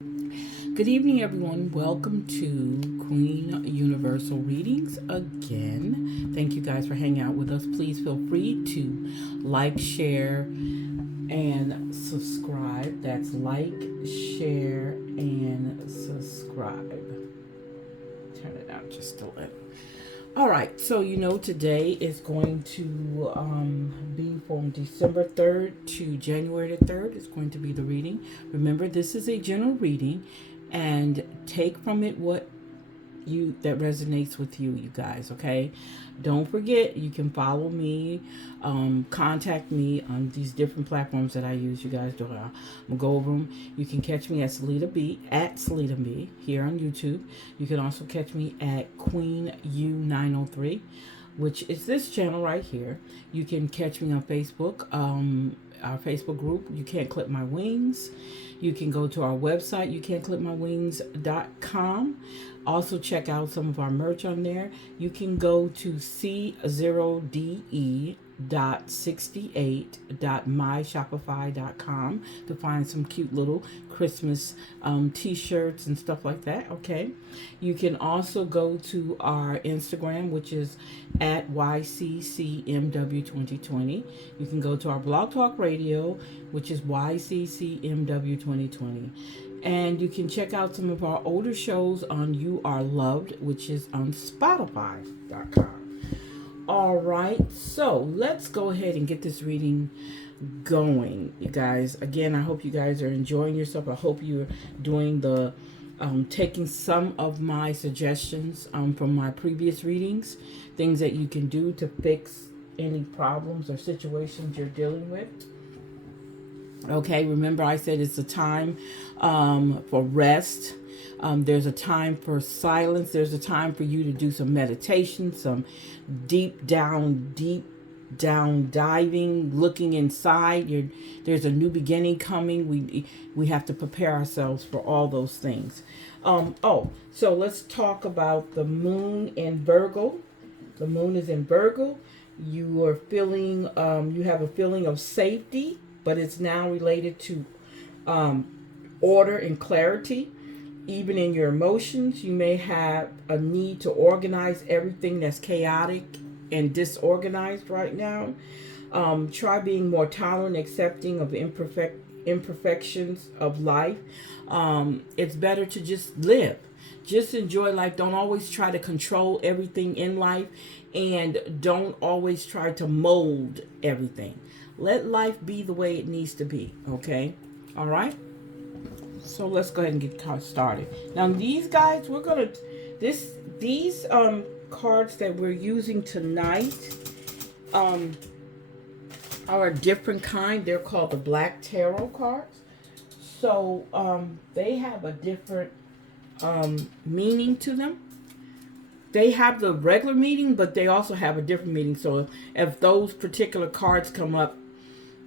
Good evening, everyone. Welcome to Queen Universal Readings again. Thank you guys for hanging out with us. Please feel free to like, share, and subscribe. That's like, share, and subscribe. Turn it down just a little. All right, so today is going to be from December 3rd to January the 3rd. It's going to be the reading. Remember, this is a general reading, and take from it what that resonates with you guys. Okay, don't forget, you can follow me, contact me on these different platforms that I use. You guys, I'm gonna go over them. You can catch me at Salita B here on YouTube. You can also catch me at Queen U903, which is this channel right here. You can catch me on Facebook, our Facebook group, You Can't Clip My Wings. You can go to our website, youcan'tclipmywings.com. Also check out some of our merch on there. You can go to c0de.68.myshopify.com to find some cute little Christmas t-shirts and stuff like that. Okay, you can also go to our Instagram, which is at YCCMW2020. You can go to our Blogtalk Radio, which is YCCMW2020. And you can check out some of our older shows on You Are Loved, which is on Spotify.com. All right, so let's go ahead and get this reading going, you guys. Again, I hope you guys are enjoying yourself. I hope you're doing the taking some of my suggestions from my previous readings, things that you can do to fix any problems or situations you're dealing with. Okay, remember I said it's a time for rest. There's a time for silence. There's a time for you to do some meditation, some deep down diving, looking inside. There's a new beginning coming. We have to prepare ourselves for all those things. So let's talk about the moon in Virgo. The moon is in Virgo. You are feeling, you have a feeling of safety, but it's now related to order and clarity. Even in your emotions, you may have a need to organize everything that's chaotic and disorganized right now. Try being more tolerant, accepting of imperfections of life. It's better to just live. Just enjoy life. Don't always try to control everything in life, and don't always try to mold everything. Let life be the way it needs to be, okay? All right? So let's go ahead and get started. Now these guys, these cards that we're using tonight are a different kind. They're called the Black Tarot cards. So they have a different meaning to them. They have the regular meaning, but they also have a different meaning. So if those particular cards come up,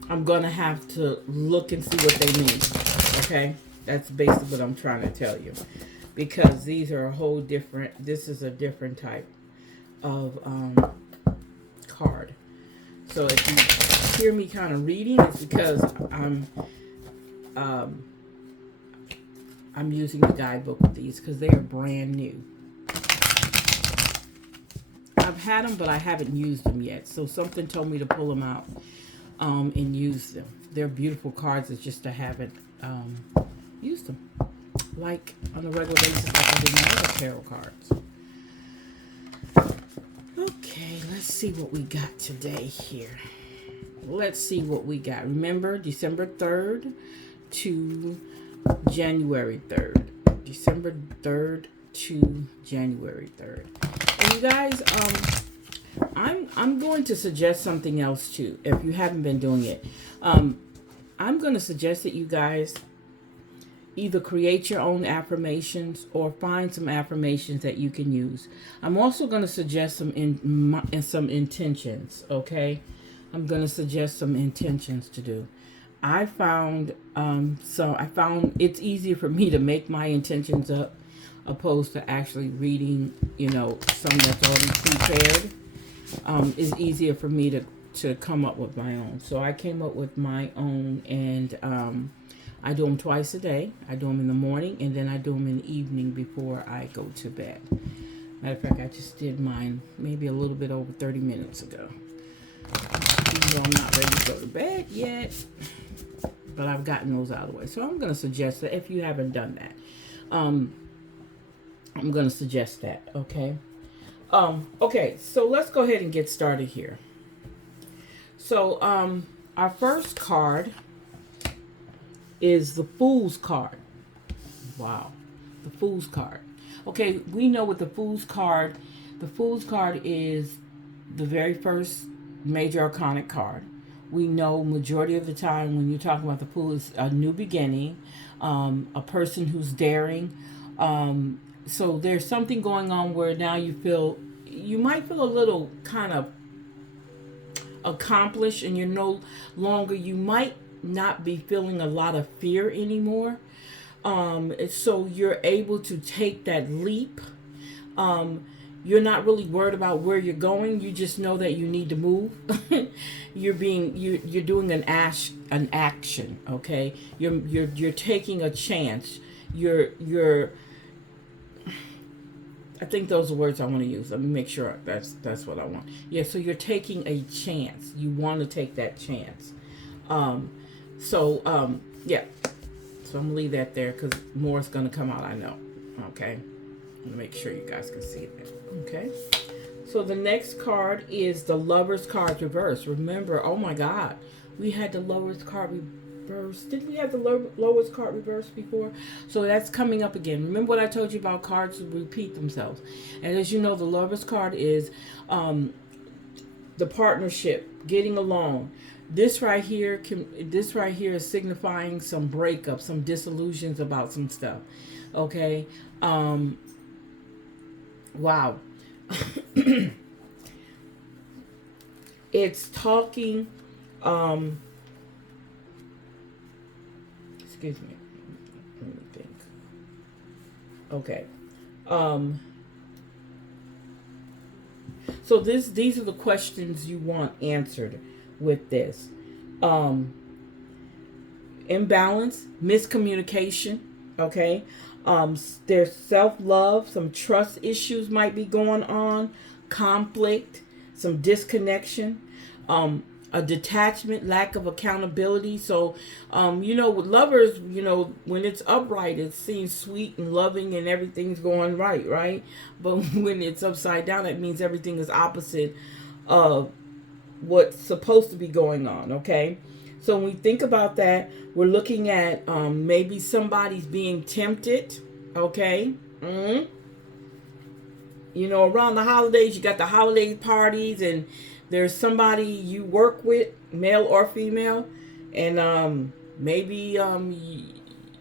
I'm going to have to look and see what they mean. Okay? That's basically what I'm trying to tell you. Because these are a whole different, this is a different type of card. So if you hear me kind of reading, it's because I'm using the guidebook with these because they are brand new. I've had them, but I haven't used them yet. So something told me to pull them out and use them. They're beautiful cards. It's just I haven't used them like on a regular basis like I did my other tarot cards. Okay, let's see what we got today here. Let's see what we got. Remember, December 3rd to January 3rd. December 3rd to January 3rd. And you guys, I'm going to suggest something else too, if you haven't been doing it. I'm going to suggest that you guys either create your own affirmations or find some affirmations that you can use. I'm also going to suggest some intentions, okay? I'm going to suggest some intentions to do. I found it's easier for me to make my intentions up opposed to actually reading, some that's already prepared. It's easier for me to come up with my own. So I came up with my own, and I do them twice a day. I do them in the morning, and then I do them in the evening before I go to bed. Matter of fact, I just did mine maybe a little bit over 30 minutes ago. Even though I'm not ready to go to bed yet, but I've gotten those out of the way. So I'm going to suggest that if you haven't done that, I'm going to suggest that, okay? Okay, so let's go ahead and get started here. So our first card is the Fool's card. Wow, the Fool's card. Okay, we know with the Fool's card is the very first major arcanic card. We know majority of the time when you're talking about the Fool is a new beginning, a person who's daring. So there's something going on where now you might feel a little kind of accomplished, and you're no longer, you might not be feeling a lot of fear anymore. So you're able to take that leap. You're not really worried about where you're going. You just know that you need to move. You're doing an action. Okay. You're taking a chance. I think those are words I want to use. Let me make sure that's what I want. Yeah. So you're taking a chance. You want to take that chance. Yeah. So I'm gonna leave that there because more is gonna come out. I know. Okay. I'm gonna make sure you guys can see it. Okay. So the next card is the Lover's card reverse. Remember, oh my God, we had the Lover's card reverse. Didn't we have the Lover's card reverse before? So that's coming up again. Remember what I told you about cards repeat themselves. And as you know, the Lover's card is the partnership, getting along. This right here is signifying some breakup, some disillusions about some stuff. Okay. Wow. It's talking, excuse me. Let me think. Okay. So these are the questions you want answered with this. Imbalance, miscommunication, okay? There's self-love, some trust issues might be going on, conflict, some disconnection, a detachment, lack of accountability. So, with lovers, when it's upright, it seems sweet and loving and everything's going right? But when it's upside down, it means everything is opposite of what's supposed to be going on, okay? So when we think about that, we're looking at maybe somebody's being tempted, okay? Around the holidays, you got the holiday parties, and there's somebody you work with, male or female, and maybe,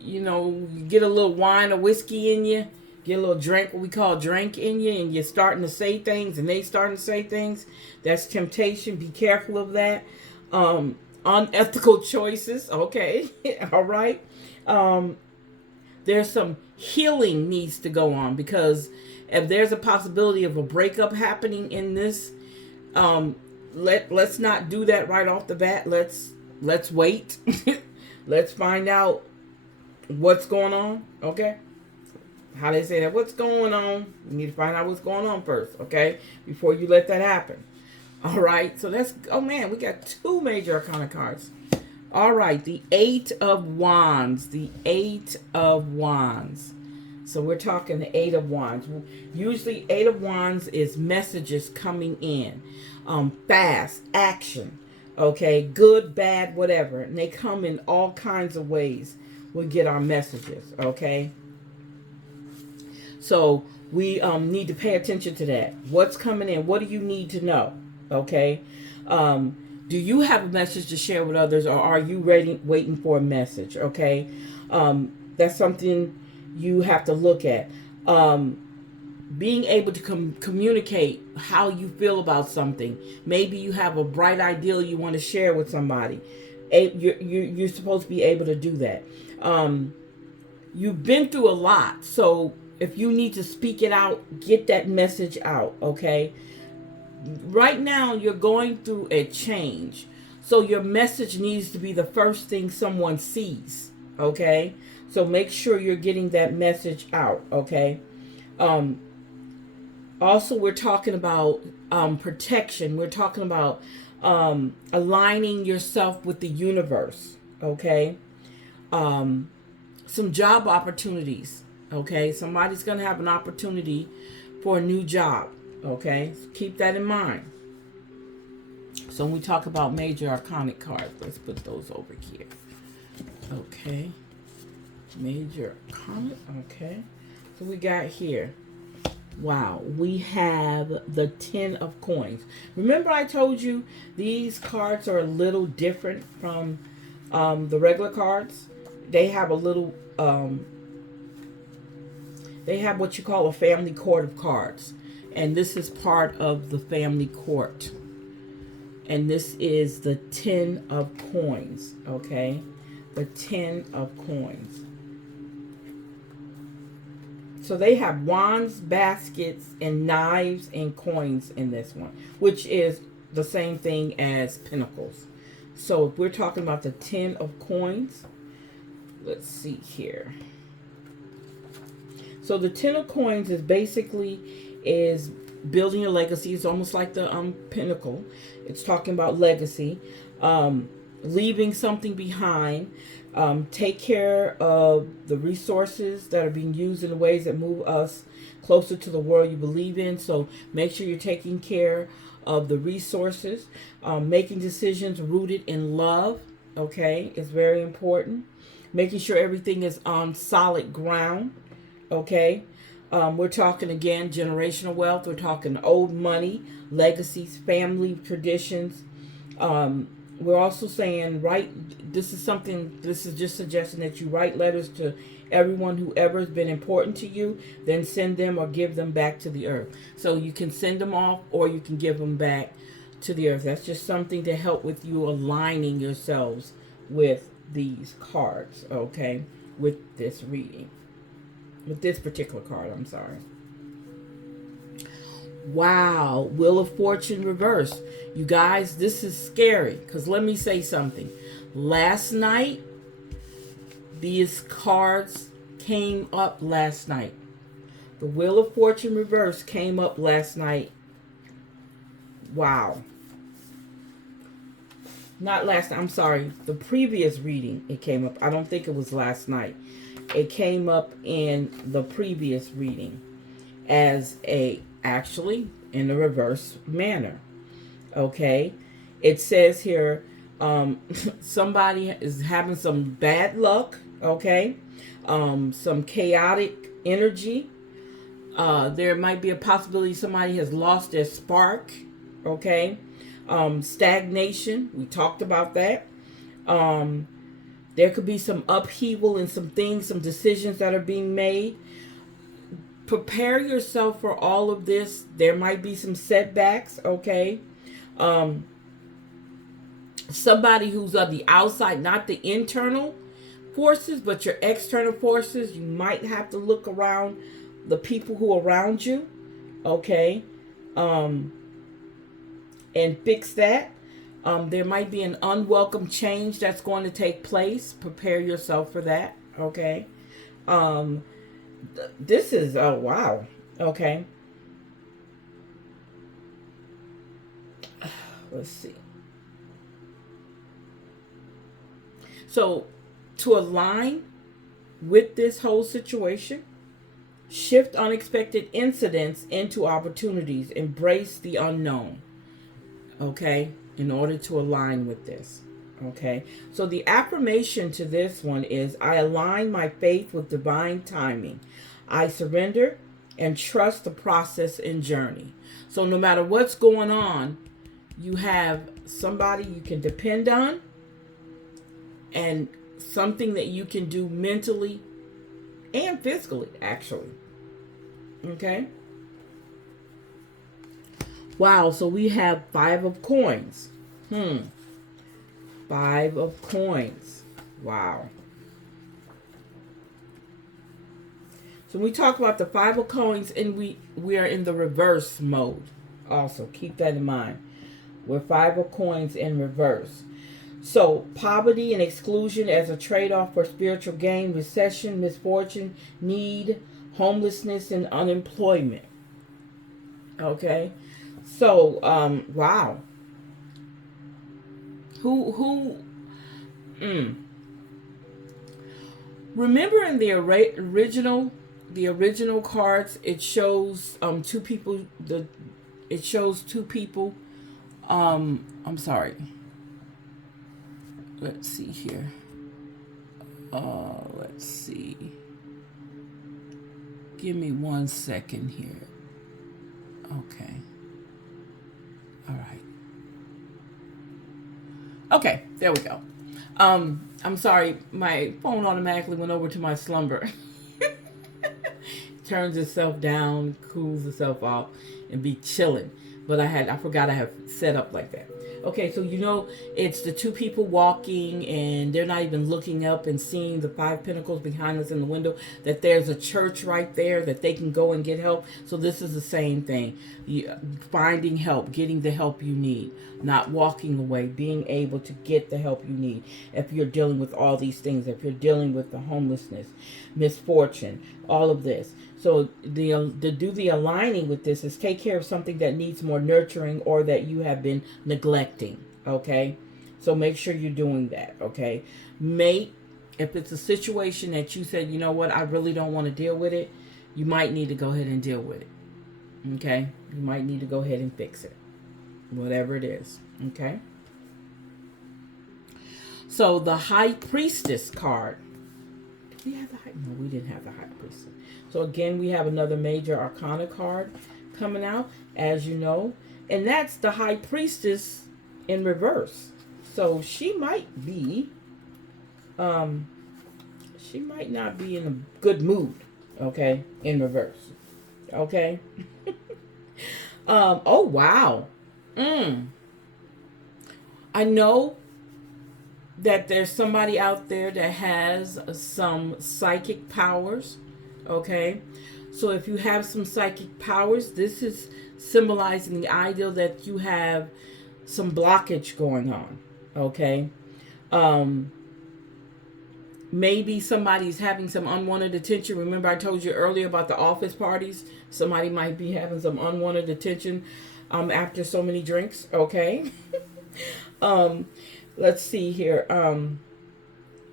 you get a little wine or whiskey in you, get a little drink, what we call drink in you, and you're starting to say things, and they starting to say things. That's temptation. Be careful of that. Unethical choices. Okay. All right. There's some healing needs to go on, because if there's a possibility of a breakup happening in this, let's not do that right off the bat. Let's wait. Let's find out what's going on. Okay. How they say that? What's going on? You need to find out what's going on first. Okay. Before you let that happen. All right, so oh man, we got two major arcana cards. All right, the Eight of Wands. The Eight of Wands. So we're talking the Eight of Wands. Usually, Eight of Wands is messages coming in. Fast, action. Okay, good, bad, whatever. And they come in all kinds of ways. We get our messages, okay? So we need to pay attention to that. What's coming in? What do you need to know? Okay. Do you have a message to share with others, or are you waiting for a message? Okay. That's something you have to look at. Being able to communicate how you feel about something. Maybe you have a bright ideal you want to share with somebody. You're supposed to be able to do that. You've been through a lot. So if you need to speak it out, get that message out. Okay. Right now, you're going through a change. So your message needs to be the first thing someone sees. Okay, so make sure you're getting that message out. Okay. Um, Also, we're talking about protection. We're talking about aligning yourself with the universe. Okay. Um, some job opportunities. Okay, somebody's going to have an opportunity for a new job. Okay, so keep that in mind. So when we talk about major arcanic cards, let's put those over here. Okay, major arcanic. Okay, so we got here. Wow, we have the 10 of coins. Remember I told you these cards are a little different from the regular cards. They have a little, they have what you call a family court of cards. And this is part of the family court. And this is the 10 of coins, okay? The 10 of coins. So they have wands, baskets, and knives and coins in this one, which is the same thing as pentacles. So if we're talking about the 10 of coins, let's see here. So the 10 of coins is basically building a legacy. It's almost like the pentacle. It's talking about legacy, leaving something behind. Take care of the resources that are being used in the ways that move us closer to the world you believe in. So make sure you're taking care of the resources. Making decisions rooted in love, okay, is very important. Making sure everything is on solid ground, okay. We're talking again generational wealth. We're talking old money, legacies, family traditions. We're also saying this is just suggesting that you write letters to everyone who ever has been important to you, then send them or give them back to the earth. So you can send them off or you can give them back to the earth. That's just something to help with you aligning yourselves with these cards, okay, with this reading. With this particular card, I'm sorry. Wow, Wheel of Fortune reversed. You guys, this is scary because let me say something. Last night, these cards came up last night. The Wheel of Fortune reversed came up last night. Wow. Not last night, I'm sorry. The previous reading, it came up. I don't think it was last night. It came up in the previous reading as actually in a reverse manner. Okay. It says here, somebody is having some bad luck. Okay. Some chaotic energy. There might be a possibility somebody has lost their spark. Okay. Stagnation. We talked about that. There could be some upheaval in some things, some decisions that are being made. Prepare yourself for all of this. There might be some setbacks, okay? Somebody who's on the outside, not the internal forces, but your external forces, you might have to look around the people who are around you, okay? And fix that. There might be an unwelcome change that's going to take place. Prepare yourself for that, okay? This is, oh, wow, okay. Let's see. So, to align with this whole situation, shift unexpected incidents into opportunities. Embrace the unknown, okay? In order to align with this. Okay. So the affirmation to this one is, I align my faith with divine timing. I surrender and trust the process and journey. So no matter what's going on, you have somebody you can depend on and something that you can do mentally and physically, actually. Okay. Wow, so we have 5 of coins. 5 of coins. Wow. So when we talk about the 5 of coins, and we are in the reverse mode. Also, keep that in mind. We're 5 of coins in reverse. So, poverty and exclusion as a trade-off for spiritual gain, recession, misfortune, need, homelessness, and unemployment. Okay. So, wow. Who, mm. Remember in the original cards, it shows two people. It shows two people. I'm sorry. Let's see here. Let's see. Give me 1 second here. Okay. All right. Okay, there we go. I'm sorry, my phone automatically went over to my slumber. Turns itself down, cools itself off, and be chilling. But I forgot I have set up like that. Okay, so it's the two people walking and they're not even looking up and seeing the 5 pentacles behind us in the window, that there's a church right there that they can go and get help. So this is the same thing. Finding help, getting the help you need, not walking away, being able to get the help you need. If you're dealing with all these things, if you're dealing with the homelessness, misfortune, all of this. So the aligning with this is take care of something that needs more nurturing or that you have been neglecting. Okay, so make sure you're doing that. Okay, if it's a situation that you said, you know what, I really don't want to deal with it, you might need to go ahead and deal with it. Okay, you might need to go ahead and fix it, whatever it is. Okay, so the High Priestess card. We have no, we didn't have the High Priestess. So again, we have another major arcana card coming out, as you know, and that's the High Priestess in reverse. So she might be, she might not be in a good mood. Okay, in reverse. Okay. Oh wow. I know that there's somebody out there that has some psychic powers. Okay, so if you have some psychic powers, this is symbolizing the ideal that you have some blockage going on. Okay, maybe somebody's having some unwanted attention. Remember I told you earlier about the office parties? Somebody might be having some unwanted attention after so many drinks. Okay. Let's see here.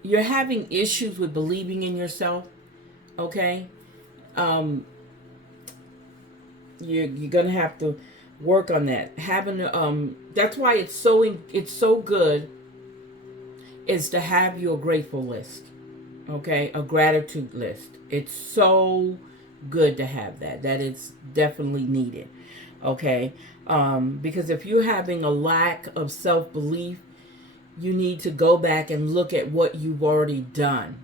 You're having issues with believing in yourself. Okay. You're gonna have to work on that. That's why it's so good is to have your grateful list. Okay, a gratitude list. It's so good to have that. That is definitely needed. Okay, because if you're having a lack of self-belief, you need to go back and look at what you've already done.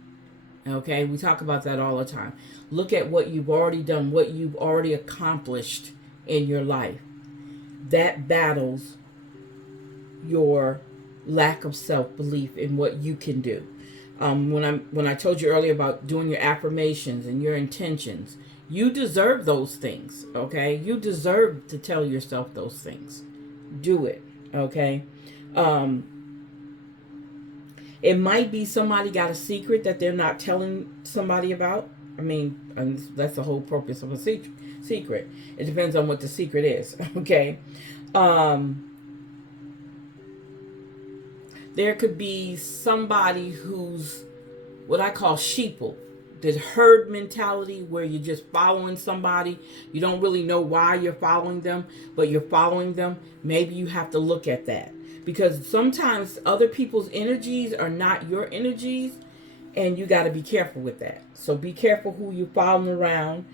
Okay, we talk about that all the time. Look at what you've already done, what you've already accomplished in your life. That battles your lack of self-belief in what you can do. When I told you earlier about doing your affirmations and your intentions, you deserve those things. Okay, you deserve to tell yourself those things. Do it. Okay. It might be somebody got a secret that they're not telling somebody about. I mean, that's the whole purpose of a secret. It depends on what the secret is. Okay. There could be somebody who's what I call sheeple. The herd mentality where you're just following somebody. You don't really know why you're following them, but you're following them. Maybe you have to look at that. Because sometimes other people's energies are not your energies, and you got to be careful with that. So be careful who you're following around.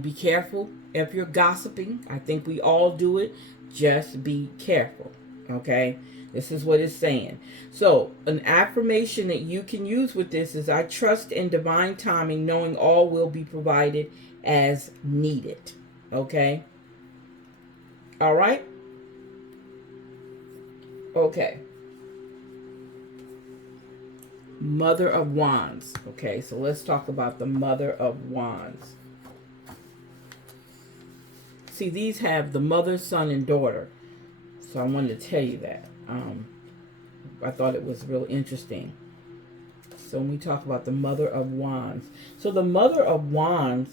Be careful if you're gossiping. I think we all do it. Just be careful. Okay? This is what it's saying. So an affirmation that you can use with this is, I trust in divine timing, knowing all will be provided as needed. Okay? All right? Okay. Mother of Wands. Okay, so let's talk about the Mother of Wands. See, these have the mother, son, and daughter. So I wanted to tell you that. I thought it was real interesting. So when we talk about the Mother of Wands. So the Mother of Wands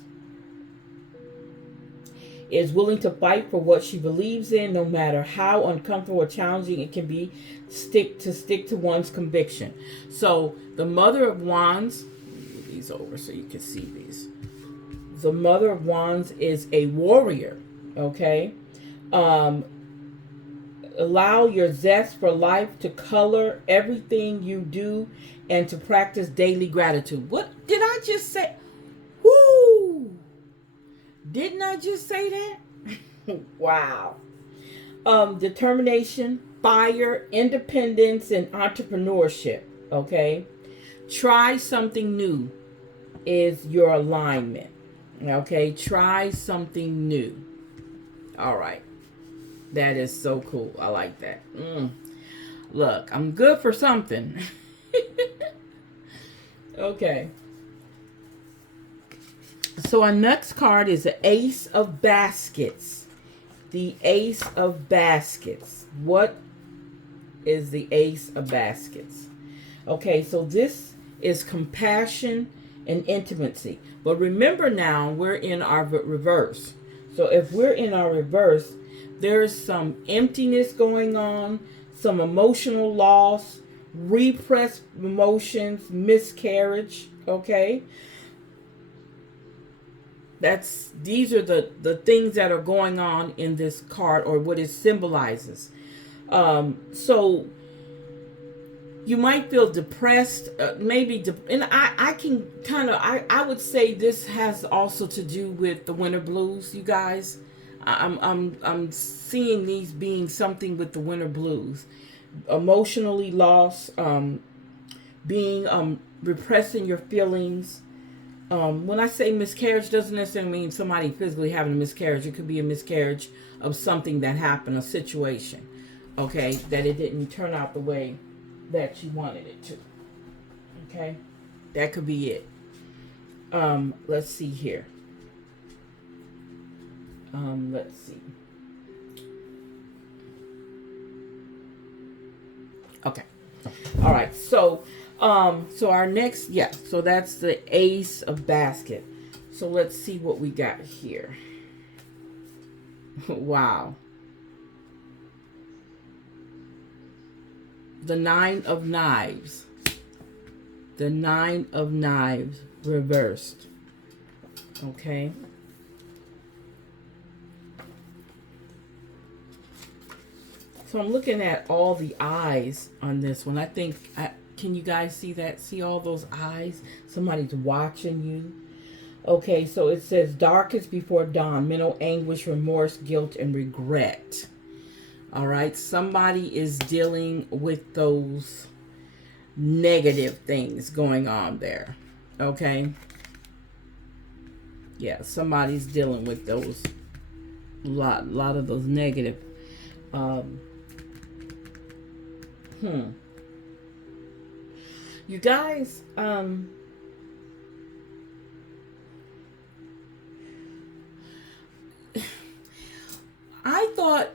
is willing to fight for what she believes in, no matter how uncomfortable or challenging it can be, stick to one's conviction. So the Mother of Wands, move these over so you can see these. The Mother of Wands is a warrior, okay? Allow your zest for life to color everything you do and to practice daily gratitude. What did I just say? Woo! Didn't I just say that? Wow. Determination, fire, independence, and entrepreneurship. Okay. Try something new is your alignment. Okay. Try something new. All right. That is so cool. I like that. Look, I'm good for something. Okay. So our next card is the Ace of Baskets. The Ace of Baskets. What is the Ace of Baskets? Okay, so this is compassion and intimacy. But remember now, we're in our reverse. So if we're in our reverse, there's some emptiness going on, some emotional loss, repressed emotions, miscarriage, okay? These are the things that are going on in this card, or what it symbolizes. So you might feel depressed, and I can kind of I would say this has also to do with the winter blues, you guys. I'm seeing these being something with the winter blues, emotionally lost, being repressing your feelings. When I say miscarriage, doesn't necessarily mean somebody physically having a miscarriage. It could be a miscarriage of something that happened, a situation, okay, that it didn't turn out the way that you wanted it to. Okay, that could be it. Let's see here. Let's see. Okay. All right. So our next, so that's the Ace of Basket. So let's see what we got here. Wow. The Nine of Knives. The Nine of Knives reversed. Okay. So I'm looking at all the eyes on this one. Can you guys see that? See all those eyes? Somebody's watching you. Okay, so it says darkest before dawn, mental anguish, remorse, guilt, and regret. All right, somebody is dealing with those negative things going on there. Okay. Yeah, somebody's dealing with those, lot of those negative. You guys, I thought,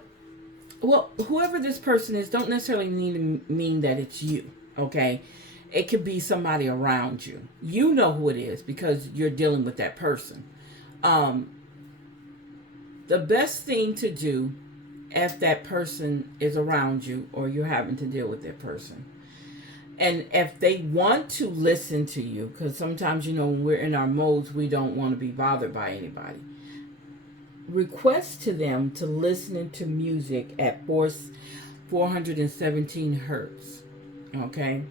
well, whoever this person is, don't necessarily need to mean that it's you, okay? It could be somebody around you. You know who it is because you're dealing with that person. The best thing to do if that person is around you or you're having to deal with that person, and if they want to listen to you, because sometimes, when we're in our modes, we don't want to be bothered by anybody. Request to them to listen to music at 417 hertz. Okay.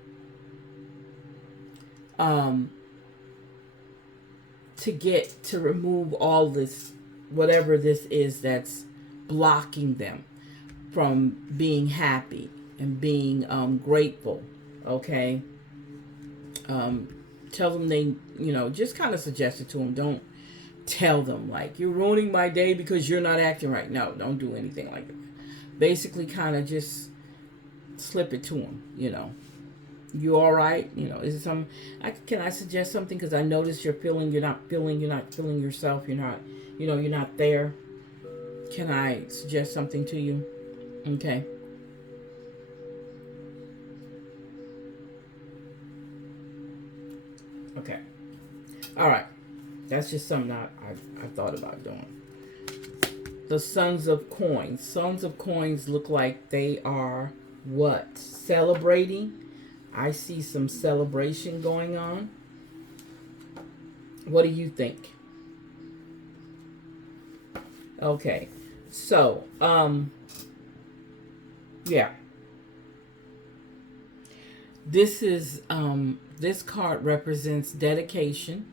To remove all this, whatever this is that's blocking them from being happy and being grateful. Okay. Tell them just kind of suggest it to them. Don't tell them like, you're ruining my day because you're not acting right. No, don't do anything like that. Basically kind of just slip it to them. You all right? Is it some, can I suggest something? Because I notice you're not feeling yourself. You're not there. Can I suggest something to you? Okay. Okay. All right. That's just something I thought about doing. The Sons of Coins. Sons of Coins look like they are what? Celebrating. I see some celebration going on. What do you think? Okay. So, yeah. This card represents dedication,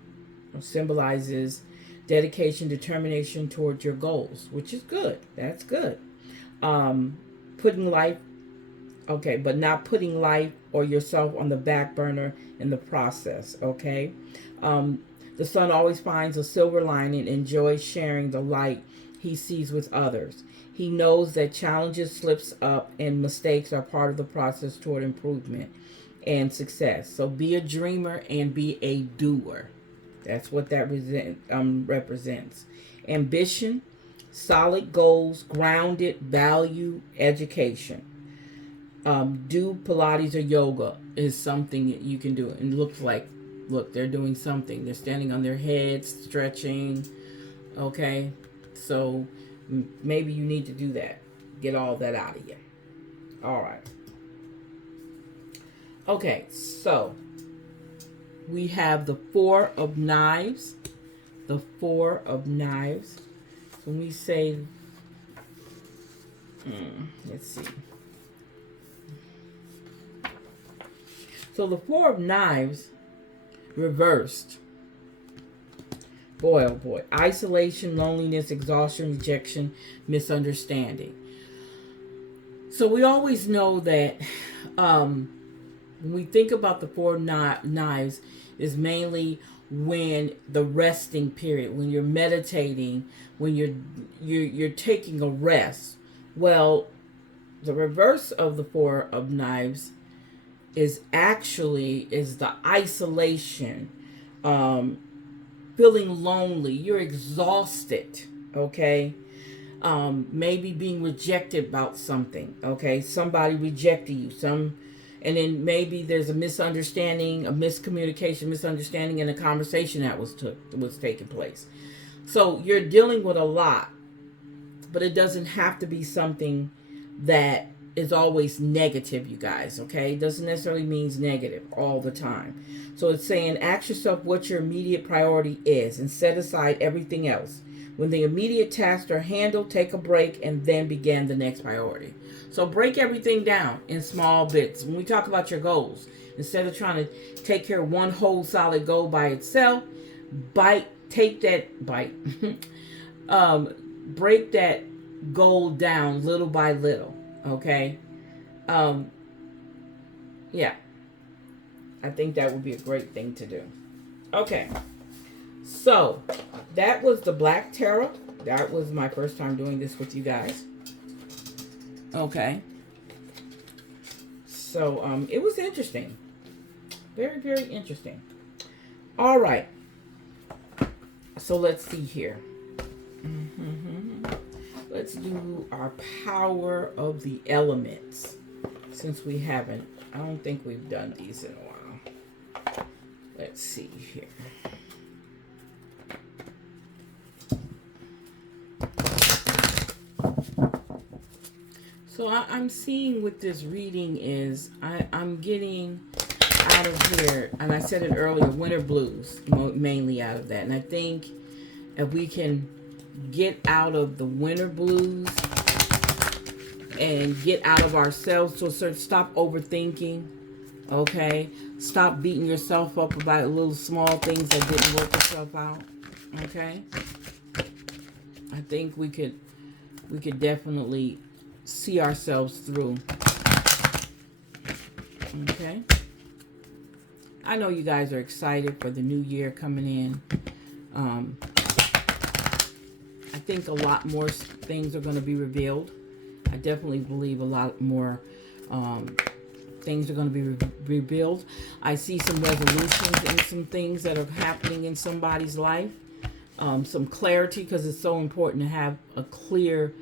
or symbolizes dedication, determination towards your goals, which is good. That's good. Putting life, okay, but not putting life or yourself on the back burner in the process, okay? The sun always finds a silver lining and enjoys sharing the light he sees with others. He knows that challenges, slips up, and mistakes are part of the process toward improvement and success. So be a dreamer and be a doer. That's what that represents. Ambition, solid goals, grounded value, education. Do Pilates or yoga is something that you can do. And looks like, look, they're doing something. They're standing on their heads, stretching. Okay, so maybe you need to do that. Get all that out of you. All right. Okay, so we have the Four of Knives. The Four of Knives. When we say, let's see. So the Four of Knives reversed. Boy, oh boy. Isolation, loneliness, exhaustion, rejection, misunderstanding. So we always know that when we think about the Four of Knives, is mainly when the resting period, when you're meditating, when you're taking a rest. Well, the reverse of the Four of Knives is the isolation, feeling lonely, you're exhausted, okay? Maybe being rejected about something, okay? Somebody rejected you, and then maybe there's a misunderstanding, a misunderstanding in a conversation that was taking place. So you're dealing with a lot, but it doesn't have to be something that is always negative, you guys, okay? It doesn't necessarily mean negative all the time. So it's saying, ask yourself what your immediate priority is and set aside everything else. When the immediate tasks are handled, take a break and then begin the next priority. So break everything down in small bits. When we talk about your goals, instead of trying to take care of one whole solid goal by itself, take that bite. Break that goal down little by little. Okay. Yeah. I think that would be a great thing to do. Okay. So, that was the Black Tarot. That was my first time doing this with you guys. Okay. So, it was interesting. Very, very interesting. All right. So, let's see here. Let's do our Power of the Elements. Since we haven't, I don't think we've done these in a while. Let's see here. So I'm seeing with this reading is I'm getting out of here, and I said it earlier, winter blues, mainly out of that. And I think if we can get out of the winter blues and get out of ourselves to a certain, stop overthinking, okay? Stop beating yourself up about little small things that didn't work itself out, okay? I think we could definitely see ourselves through. Okay. I know you guys are excited for the new year coming in. I think a lot more things are going to be revealed. I definitely believe a lot more things are going to be revealed. I see some resolutions and some things that are happening in somebody's life. Some clarity, because it's so important to have a clear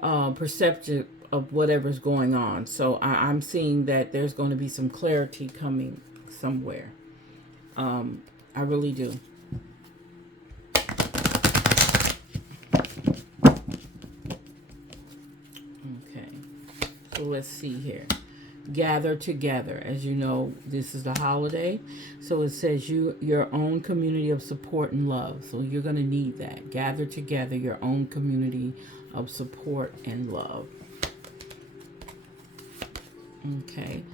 perception of whatever's going on. So I'm seeing that there's going to be some clarity coming somewhere. I really do. Okay. So let's see here. Gather together. As you know, this is the holiday. So it says your own community of support and love. So you're going to need that. Gather together your own community of support and love. Okay.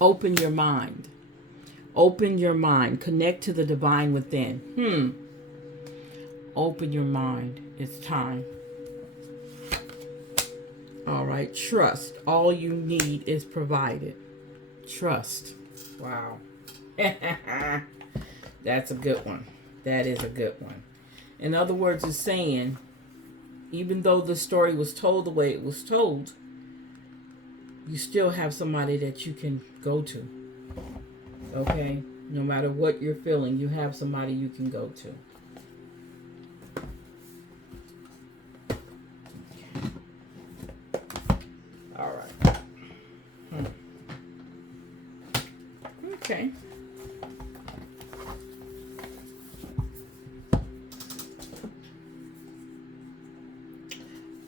Open your mind. Open your mind. Connect to the divine within. Open your mind. It's time. All right. Trust. All you need is provided. Trust. Wow. That's a good one. That is a good one. In other words, it's saying, even though the story was told the way it was told, you still have somebody that you can go to. Okay? No matter what you're feeling, you have somebody you can go to. All right. Okay.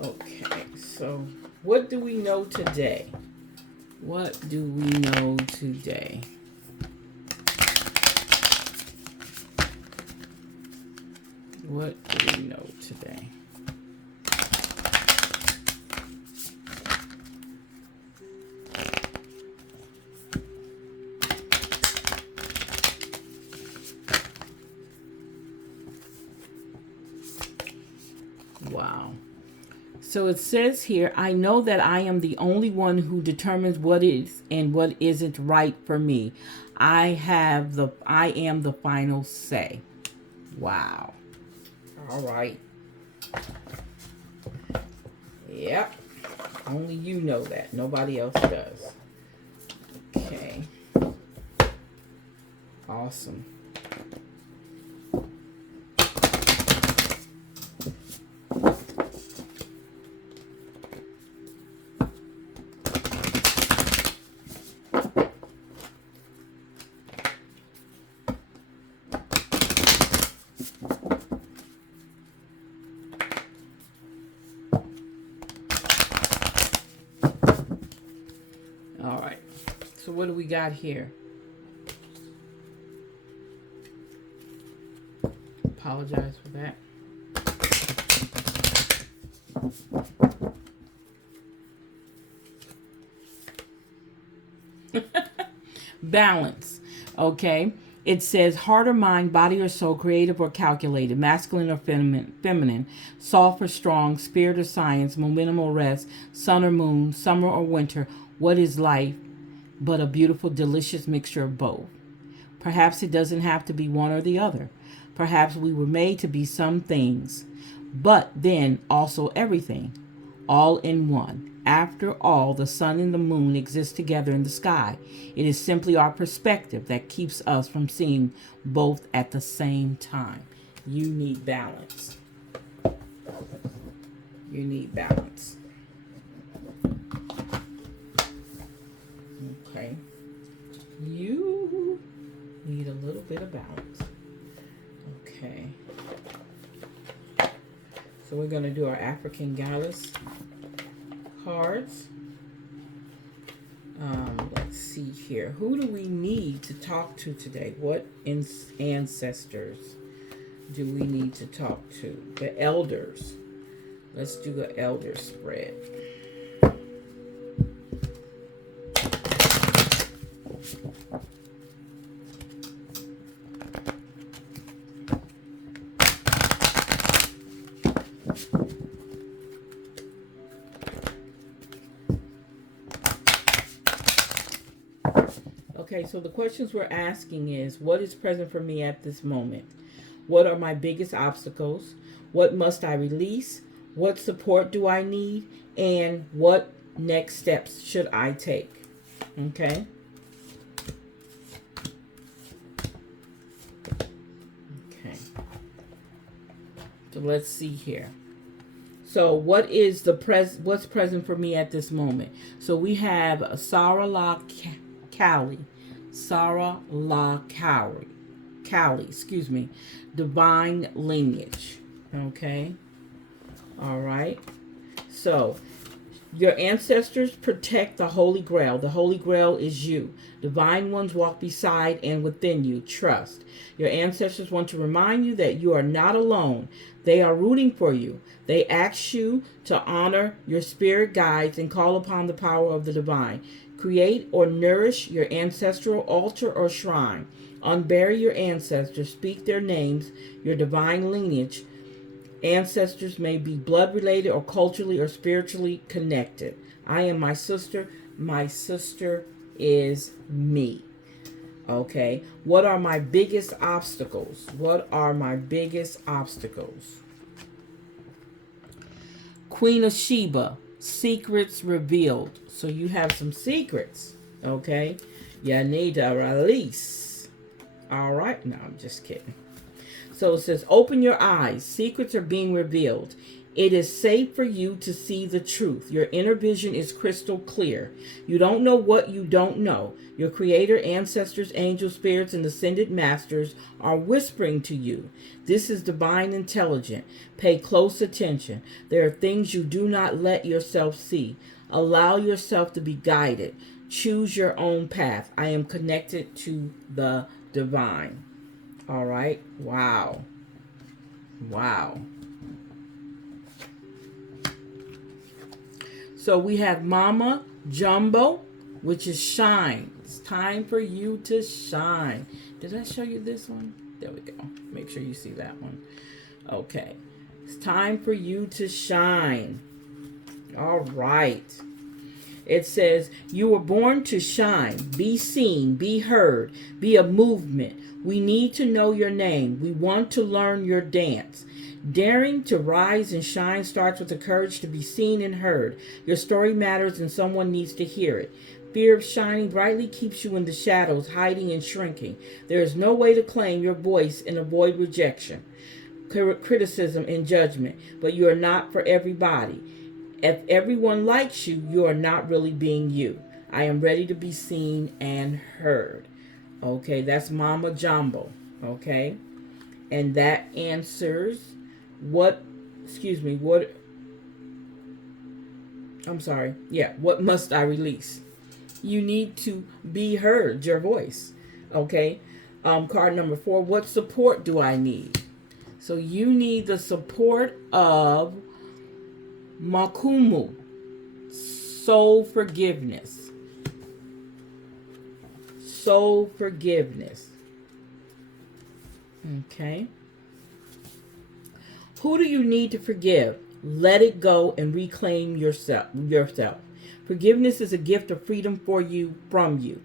Okay, so what do we know today? What do we know today? What do we know today? Wow. So it says here, I know that I am the only one who determines what is and what isn't right for me. I am the final say. Wow. All right. Yep. Only you know that. Nobody else does. Okay. Awesome. All right. So what do we got here? Apologize for that. Balance. Okay. It says heart or mind, body or soul, creative or calculated, masculine or feminine, soft or strong, spirit or science, momentum or rest, sun or moon, summer or winter. What is life but a beautiful, delicious mixture of both? Perhaps it doesn't have to be one or the other. Perhaps we were made to be some things, but then also everything, all in one. After all, the sun and the moon exist together in the sky. It is simply our perspective that keeps us from seeing both at the same time. You need balance. You need balance. Okay. You need a little bit of balance. Okay. So we're going to do our African Goddess cards. Let's see here. Who do we need to talk to today? What ancestors do we need to talk to? The elders. Let's do the elder spread. Okay, so the questions we're asking is, what is present for me at this moment? What are my biggest obstacles? What must I release? What support do I need? And what next steps should I take? Okay. Okay. So let's see here. So what is what's present for me at this moment? So we have Sarah La Cali. Sarah La Cali, excuse me. Divine lineage. Okay. All right. So your ancestors protect the Holy Grail. The Holy Grail is you. Divine ones walk beside and within you. Trust. Your ancestors want to remind you that you are not alone. They are rooting for you. They ask you to honor your spirit guides and call upon the power of the divine. Create or nourish your ancestral altar or shrine. Unbury your ancestors. Speak their names, your divine lineage. Ancestors may be blood related or culturally or spiritually connected. I am my sister. My sister is me. Okay. What are my biggest obstacles? What are my biggest obstacles? Queen of Sheba, secrets revealed. So you have some secrets. Okay. You need to release. All right. No, I'm just kidding. So it says, open your eyes. Secrets are being revealed. It is safe for you to see the truth. Your inner vision is crystal clear. You don't know what you don't know. Your creator, ancestors, angels, spirits, and ascended masters are whispering to you. This is divine intelligence. Pay close attention. There are things you do not let yourself see. Allow yourself to be guided. Choose your own path. I am connected to the divine. All right. Wow. Wow. So we have Mama Jumbo, which is shine. It's time for you to shine. Did I show you this one? There we go. Make sure you see that one. Okay. It's time for you to shine. All right. It says, you were born to shine, be seen, be heard, be a movement. We need to know your name. We want to learn your dance. Daring to rise and shine starts with the courage to be seen and heard. Your story matters and someone needs to hear it. Fear of shining brightly keeps you in the shadows, hiding and shrinking. There is no way to claim your voice and avoid rejection, criticism, and judgment, but you are not for everybody. If everyone likes you, you are not really being you. I am ready to be seen and heard. Okay, that's Mama Jumbo. Okay, and that answers what must I release? You need to be heard, your voice. Okay, card number 4, what support do I need? So you need the support of Makumu, soul forgiveness. Soul forgiveness. Okay. Who do you need to forgive? Let it go and reclaim yourself. Forgiveness is a gift of freedom for you, from you.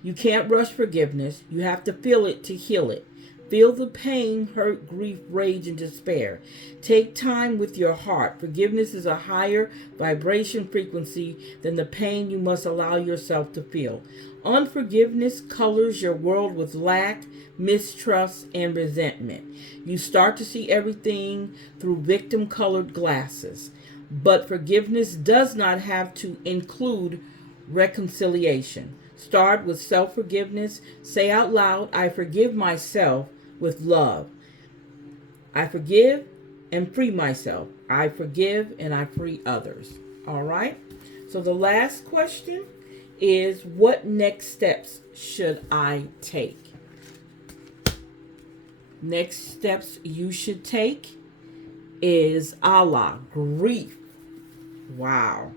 You can't rush forgiveness. You have to feel it to heal it. Feel the pain, hurt, grief, rage, and despair. Take time with your heart. Forgiveness is a higher vibration frequency than the pain you must allow yourself to feel. Unforgiveness colors your world with lack, mistrust, and resentment. You start to see everything through victim-colored glasses. But forgiveness does not have to include reconciliation. Start with self-forgiveness. Say out loud, I forgive myself with love. I forgive and free myself. I forgive and I free others. All right. So the last question is, what next steps should I take? Next steps you should take is Allah, grief. Wow.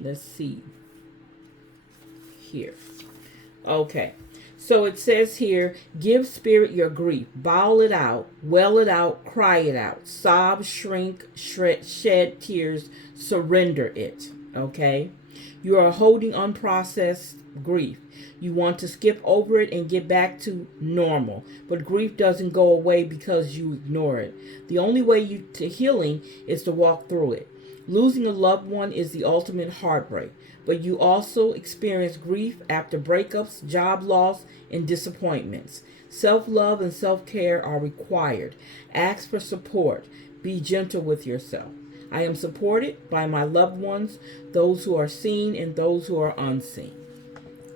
Let's see here. Okay. So it says here, give spirit your grief, bawl it out, wail it out, cry it out, sob, shrink, shed tears, surrender it. Okay. You are holding unprocessed grief. You want to skip over it and get back to normal. But grief doesn't go away because you ignore it. The only way to healing is to walk through it. Losing a loved one is the ultimate heartbreak. But you also experience grief after breakups, job loss, and disappointments. Self-love and self-care are required. Ask for support. Be gentle with yourself. I am supported by my loved ones, those who are seen and those who are unseen.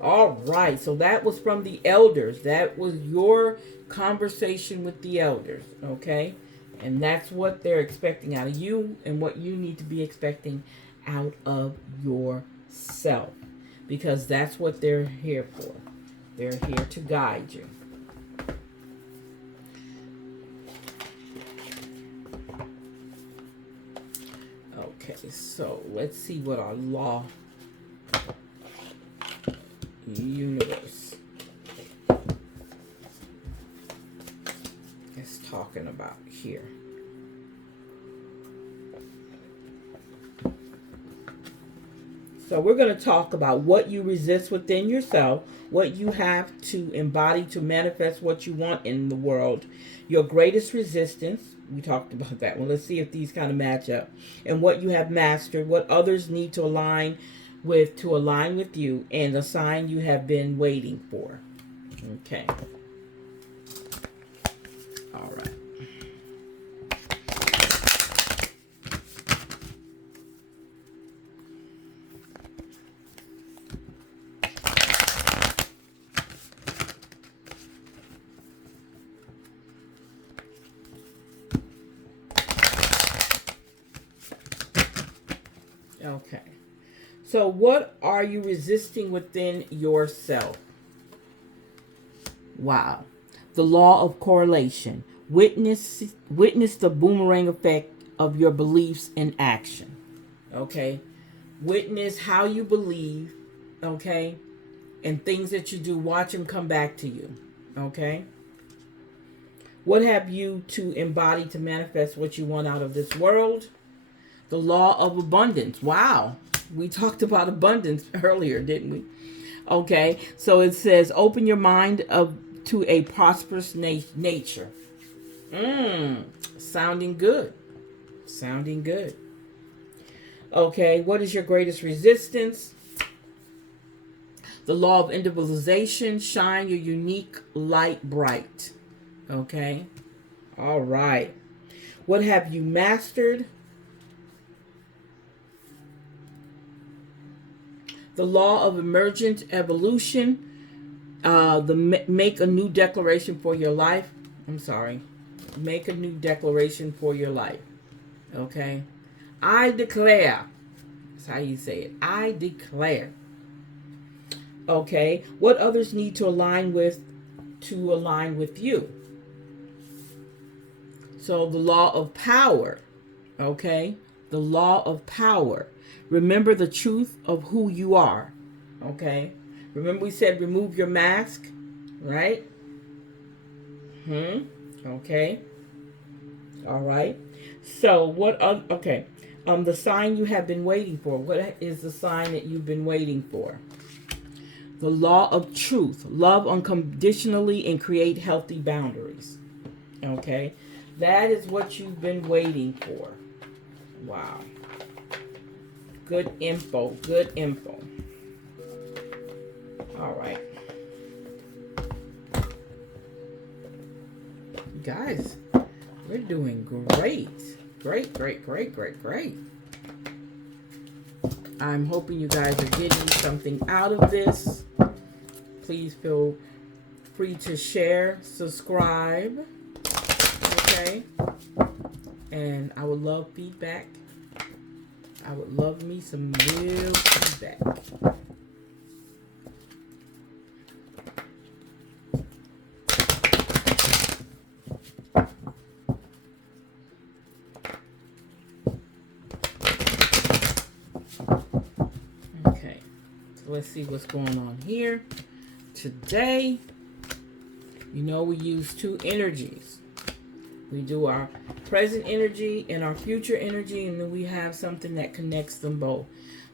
All right, so that was from the elders. That was your conversation with the elders, okay? And that's what they're expecting out of you and what you need to be expecting out of yourself, because that's what they're here for. They're here to guide you. Okay, so let's see what our law universe is talking about here. So we're going to talk about what you resist within yourself, what you have to embody to manifest what you want in the world, your greatest resistance. We talked about that one. Let's see if these kind of match up. And what you have mastered, what others need to align with you, and the sign you have been waiting for. Okay. All right. Okay. So what are you resisting within yourself? Wow. The law of correlation. Witness the boomerang effect of your beliefs in action. Okay. Witness how you believe, okay, and things that you do. Watch them come back to you. Okay. What have you to embody to manifest what you want out of this world? The law of abundance. Wow. We talked about abundance earlier, didn't we? Okay. So it says, open your mind to a prosperous nature. Sounding good. Sounding good. Okay. What is your greatest resistance? The law of individualization. Shine your unique light bright. Okay. All right. What have you mastered? The law of emergent evolution. Make a new declaration for your life. I'm sorry. Make a new declaration for your life. Okay. I declare. That's how you say it. I declare. Okay. What others need to align with you. So the law of power. Okay. The law of power. Remember the truth of who you are. Okay. Remember we said remove your mask. Right? Okay. All right. So what okay. The sign you have been waiting for. What is the sign that you've been waiting for? The law of truth. Love unconditionally and create healthy boundaries. Okay. That is what you've been waiting for. Wow. Good info. Good info. All right. Guys, we're doing great. Great, great, great, great, great. I'm hoping you guys are getting something out of this. Please feel free to share, subscribe. Okay. And I would love feedback. I would love me some real feedback. Okay, so let's see what's going on here. Today, you know, we use two energies. We do our present energy and our future energy, and then we have something that connects them both.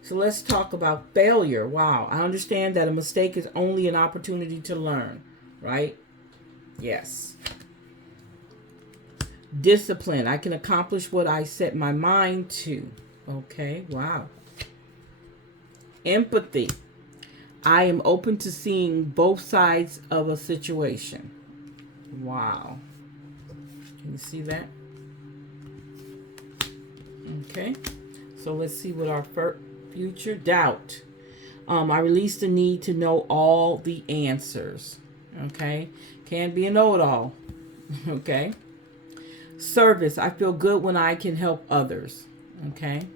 So let's talk about failure. Wow, I understand that a mistake is only an opportunity to learn, right? Yes. Discipline. I can accomplish what I set my mind to. Okay, wow. Empathy. I am open to seeing both sides of a situation. Wow. Can you see that? Okay, so let's see what our future doubt. I release the need to know all the answers. Okay, can't be a know-it-all. Okay, service. I feel good when I can help others. Okay,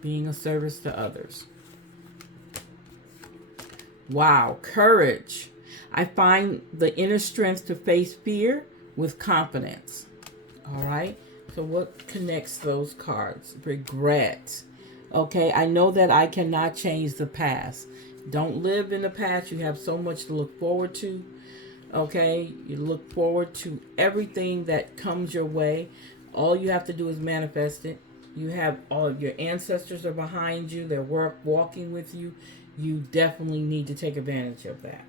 being a service to others. Wow, courage. I find the inner strength to face fear with confidence. All right. So what connects those cards? Regret. Okay, I know that I cannot change the past. Don't live in the past. You have so much to look forward to. Okay, you look forward to everything that comes your way. All you have to do is manifest it. You have all of your ancestors are behind you. They're walking with you. You definitely need to take advantage of that.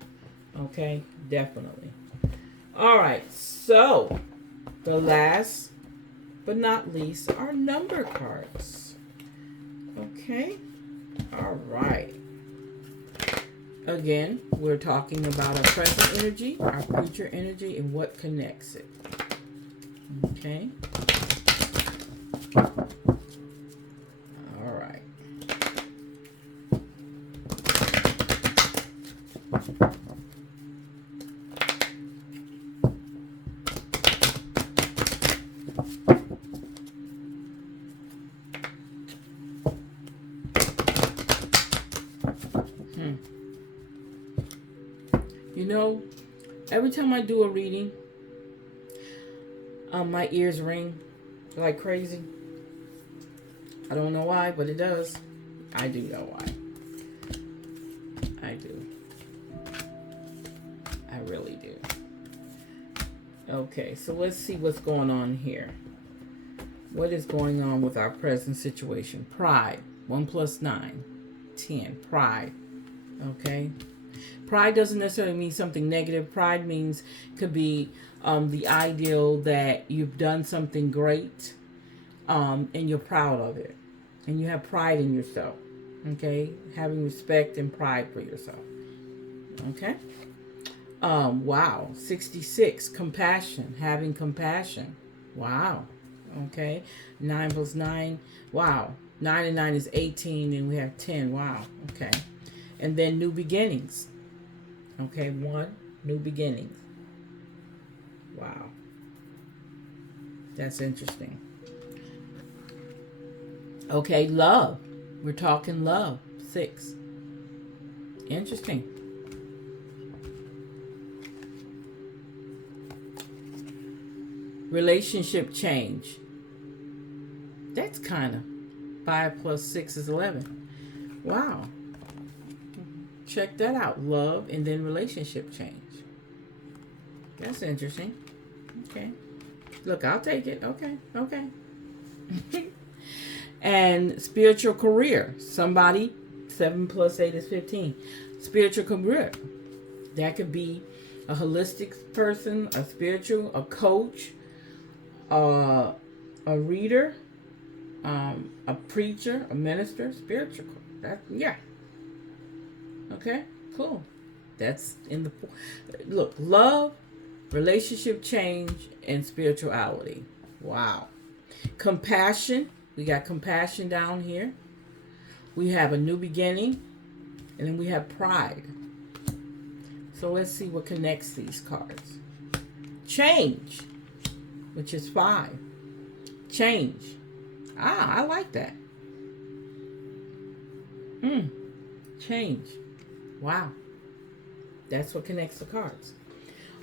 Okay, definitely. All right, so the last but not least are number cards. Okay, all right. Again, we're talking about our present energy, our future energy, and what connects it. Okay. All right. You know, every time I do a reading, my ears ring like crazy. I don't know why, but it does. I do know why. I do. I really do. Okay, so let's see what's going on here. What is going on with our present situation? Pride. 1 + 9. 10. Pride. Okay. Pride doesn't necessarily mean something negative. Pride means, could be the ideal that you've done something great and you're proud of it. And you have pride in yourself. Okay. Having respect and pride for yourself. Okay. Wow. 66. Compassion. Having compassion. Wow. Okay. 9 + 9. Wow. 9 and 9 is 18 and we have 10. Wow. Okay. And then new beginnings. Okay, 1, new beginnings. Wow. That's interesting. Okay, love. We're talking love. 6. Interesting. Relationship change. That's kind of 5 + 6 is 11. Wow. Check that out. Love and then relationship change. That's interesting. Okay. Look, I'll take it. Okay. Okay. And spiritual career. Somebody, 7 + 8 is 15. Spiritual career. That could be a holistic person, a spiritual, a coach, a reader, a preacher, a minister, spiritual. Yeah. Okay, cool. That's in the look, love, relationship change, and spirituality. Wow. Compassion. We got compassion down here. We have a new beginning, and then we have pride. So let's see what connects these cards. Change, which is 5. Change. I like that. Change. Wow. That's what connects the cards.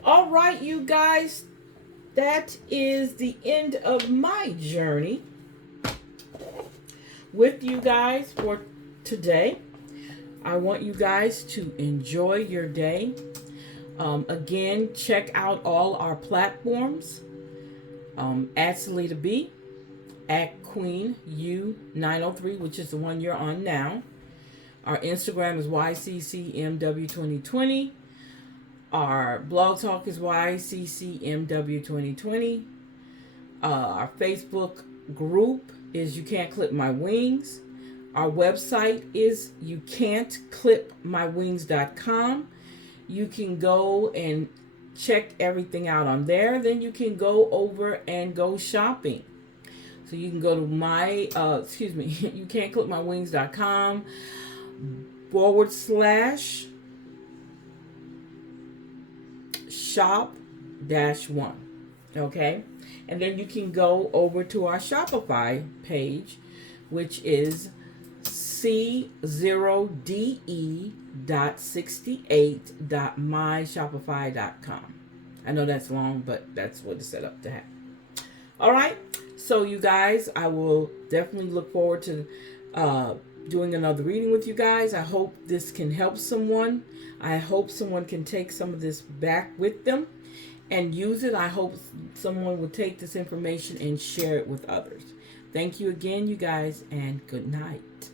All right, you guys. That is the end of my journey with you guys for today. I want you guys to enjoy your day. Again, check out all our platforms. At Salita B, at Queen U903, which is the one you're on now. Our Instagram is YCCMW2020. Our Blogtalk is YCCMW2020. Our Facebook group is You Can't Clip My Wings. Our website is youcan'tclipmywings.com. You can go and check everything out on there. Then you can go over and go shopping. So you can go to my, you can't clip my wings.com /shop -1. Okay. And then you can go over to our Shopify page, which is c0de.68.myshopify.com. I know that's long, but that's what it's set up to have. All right. So you guys, I will definitely look forward to doing another reading with you guys. I hope this can help someone. I hope someone can take some of this back with them and use it. I hope someone will take this information and share it with others. Thank you again, you guys, and good night.